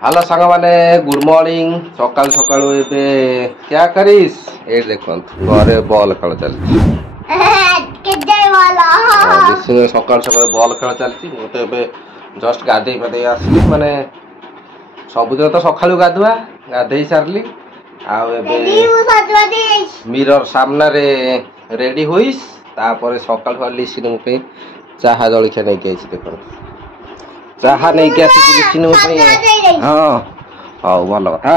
Hello सांग माने good morning सकाल सकाल एबे क्या करिस ए देखो घरे बॉल खेल चलती सकाल सकाल बॉल खेल चलती मु तो एबे जस्ट गाधे पाधे आसली माने सबुदिन तो सकाळु गाधुआ गाधे सारली आउ एबे मिरर सामना रे रेडी होइस तापर सकाल वाली लिसिन पे चाहा जलखिया नहीं के देखो चाहा नहीं के आसी लिसिन पे हां हाउ भलो कथा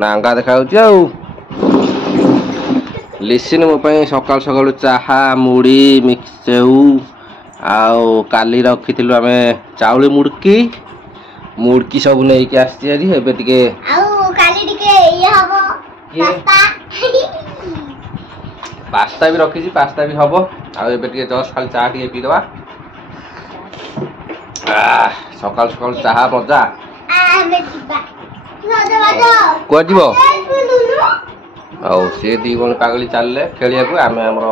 नांगा देखा लिसिन मो सकाल सकाल चाहा मुड़ी मिक्सचेउ आउ काली रखिथिलु आमे चाउली मुड़की सब नहीं के आसी आरी एबे टिके आउ काली टिके ये हबो पास्ता भी रखी छी पास्ता भी हबो आउ एबे टिके जस्ट खाली चाहा टिके पी दवा सकाल सकाल चाहा मजा कुआ जीव सी दी गण पागली चलले खेलिया को आमे हमरो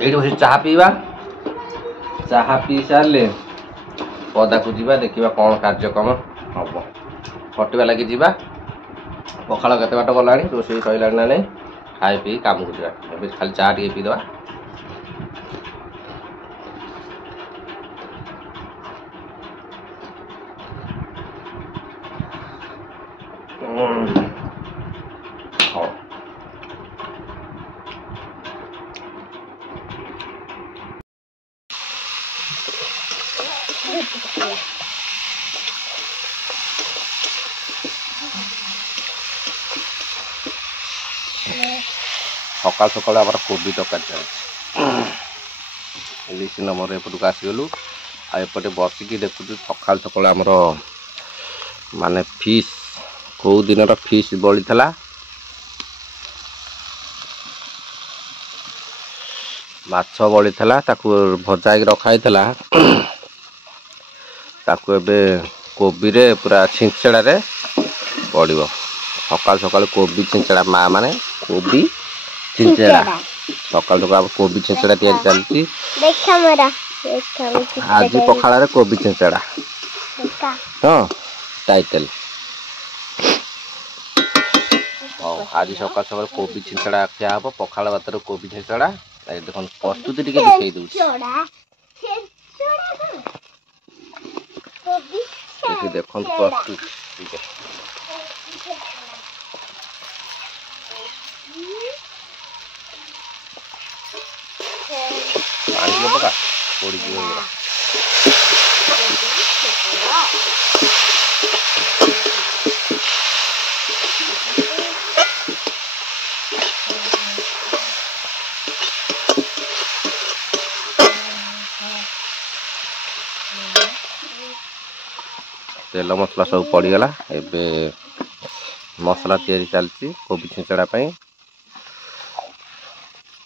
एठी बसी चाहा पीवा चाहा पी सारले पदा को जीवा देखिबा कोन कार्यक्रम हबो फटिबा लागि जीवा पखाळ केते बाट गलाणी रोसई सइलाणी ना नै खाइ पी काम को जीवा एबे खाली चाहा टिके पी दवा सकाल सकाल आम कोबी तरकारी चलती लिसिन मोर एपटू आसीगलु आएपटे बसिकी देखु सकाल सकाल आमर माने फिश कौ दिन फिश बड़ी थला माछ बड़ी थला ताकू भजा रखाई थला ताकू एबे कोबी रे पूरा छिंचड़ा रे पड़िबो सकाल सकाल कोबी छिंचड़ा माँ माने कोबी छिंचड़ा सकाल सकाल कोबी छिंचड़ा तैयारी चलती आज पखाड़ा रे कोबी छिंचड़ा हाँ टाइटल आज सकाल सकाल कोबी छिंचड़ा खिया हम पखाड़ भात कोबी छिंचड़ा देख प्रस्तुति टिके देखई दउछि देखो प्रस्तुति टिके पानी पका पोड़ी जीव तेल मसला सब पड़गला एबे मसला तैयारी चलती कोबी छिंचड़ा पई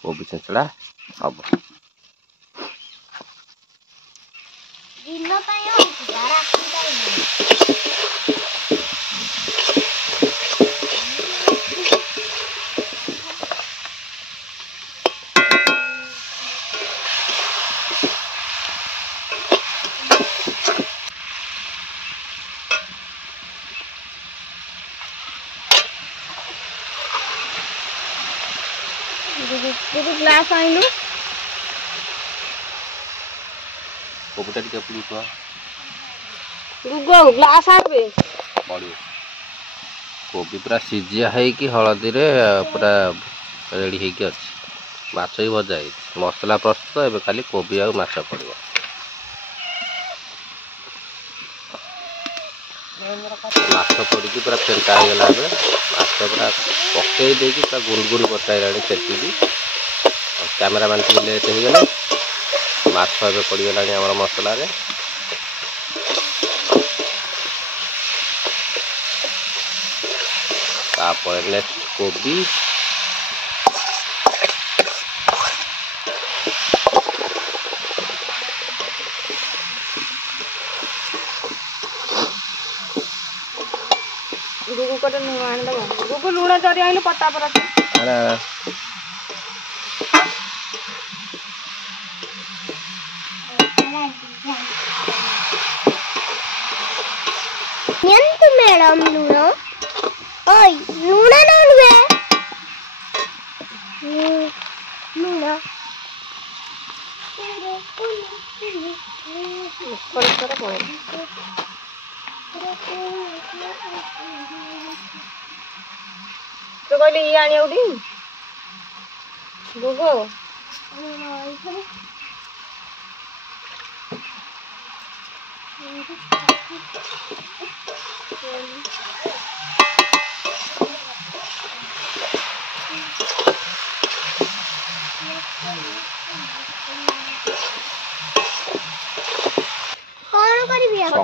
कोबी छिंचड़ा अब ग्लास आइलु कोबीटा टिके पुली तो गुगो ग्लास आबे बड़ी कोबी पूरा सिजिया है कि हलदी रे पूरा रेडी है कि अछि माछ ही भजा है मसला प्रस्तुत एबे खाली कोबी आ माछ पड़िबो माछ पड़ी पूरा फेंटा हो गला एबे माछ पूरा पकई दे कि पूरा गुड़ पचाइलाणी चेती कैमेरा मैन टी लेट हो गला माछ एबे पड़ी गलाणी हमर मसला रे तापर नेक्स्ट कोबी गुगु कोटे नुन आन दबो गुगु लूण चरी आइलो पत्ता पर अरे మేడం లూనా ఓయ్ లూనా నువ్వే లూనా ତୁ କହିଲି ଇଏ ଆଣିବାକୁ ଗୁଗୁ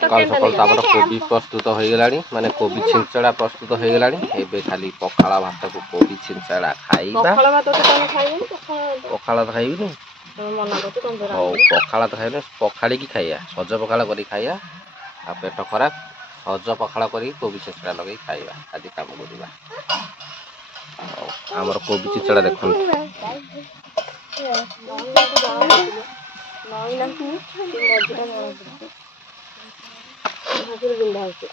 सकाल सकाल तापर कोबी प्रस्तुत हो गलानी माने कोबी छिंचड़ा प्रस्तुत हो गलानी एबे खाली पखाला भात को कोबी छिंचड़ा खाइबा पखाला भात तो तने खाइबे पखाला तो खाइबी नहीं तने मना करते तुम जरा ओ पखाला तो खाइबे पखाड़ी की खाइया सज पखाला करी खाइया आ पेट खराब सज पखाला करी कोबी छिंचड़ा लगे खाइबा आज काम करिबा हमर कोबी छिंचड़ा देखन नई लागी मजरा बड़ा हाजिर बिंदा होते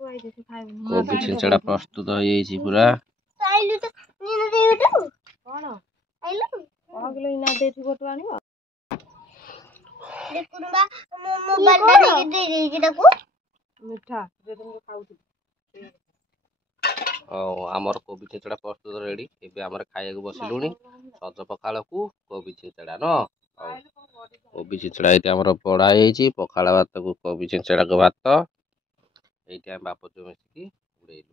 कोबी छिंचड़ा प्रस्तुत हो जाई पूरा आइलु तो नीना देउ तो कोन आइलु किलो इना देथि गोटो आनिबो देखुनबा मोबाइल टा दे दे ताको मिठा जे तुम खाउथि ओ हमर कोबी छिंचड़ा प्रस्तुत रेडी एबे हमर खाइया को बसिलुनी सज पखाला को कोबी छिंचड़ा न कोबी छिंचड़ा इते हमर पड़ा जाईची पखाला भात को कोबी छिंचड़ा को भात एइते हम बाप जो मिसकी उड़ेलु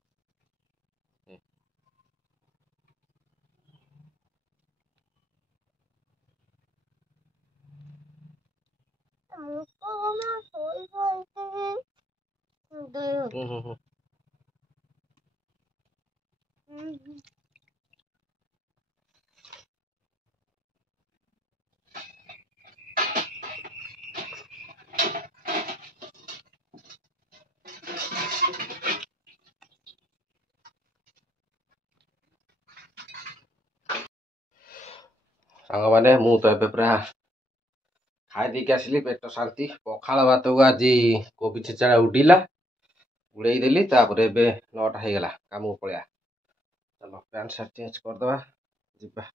मुको ना सोई सोई दे सांग माने मु तो एबे पूरा खाई दी के आसली पेट शांति पखाला भात को आज कोबी छिंचड़ा उडीला उड़े देली तापरे एबे 9टा हो गला काम को पळिया चलो पैंट शर्ट चेंज कर दवा जिबा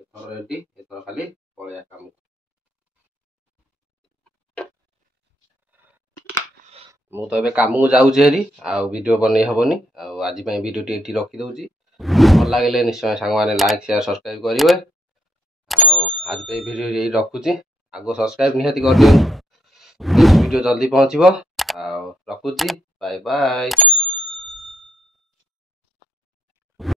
एथर रेडी एथर खाली पळिया काम मु तो एबे काम को जाउची हेरी आ वीडियो बनै हबनी आ आज पय वीडियो टी एठी रखि दउची भल लागले निश्चय सांग माने लाइक शेयर सब्सक्राइब करिवे आ आज पे वीडियो यही रखुची आगो सब्सक्राइब निहाती कर दियो वीडियो जल्दी पहुंचबो आ रखुची बाय बाय।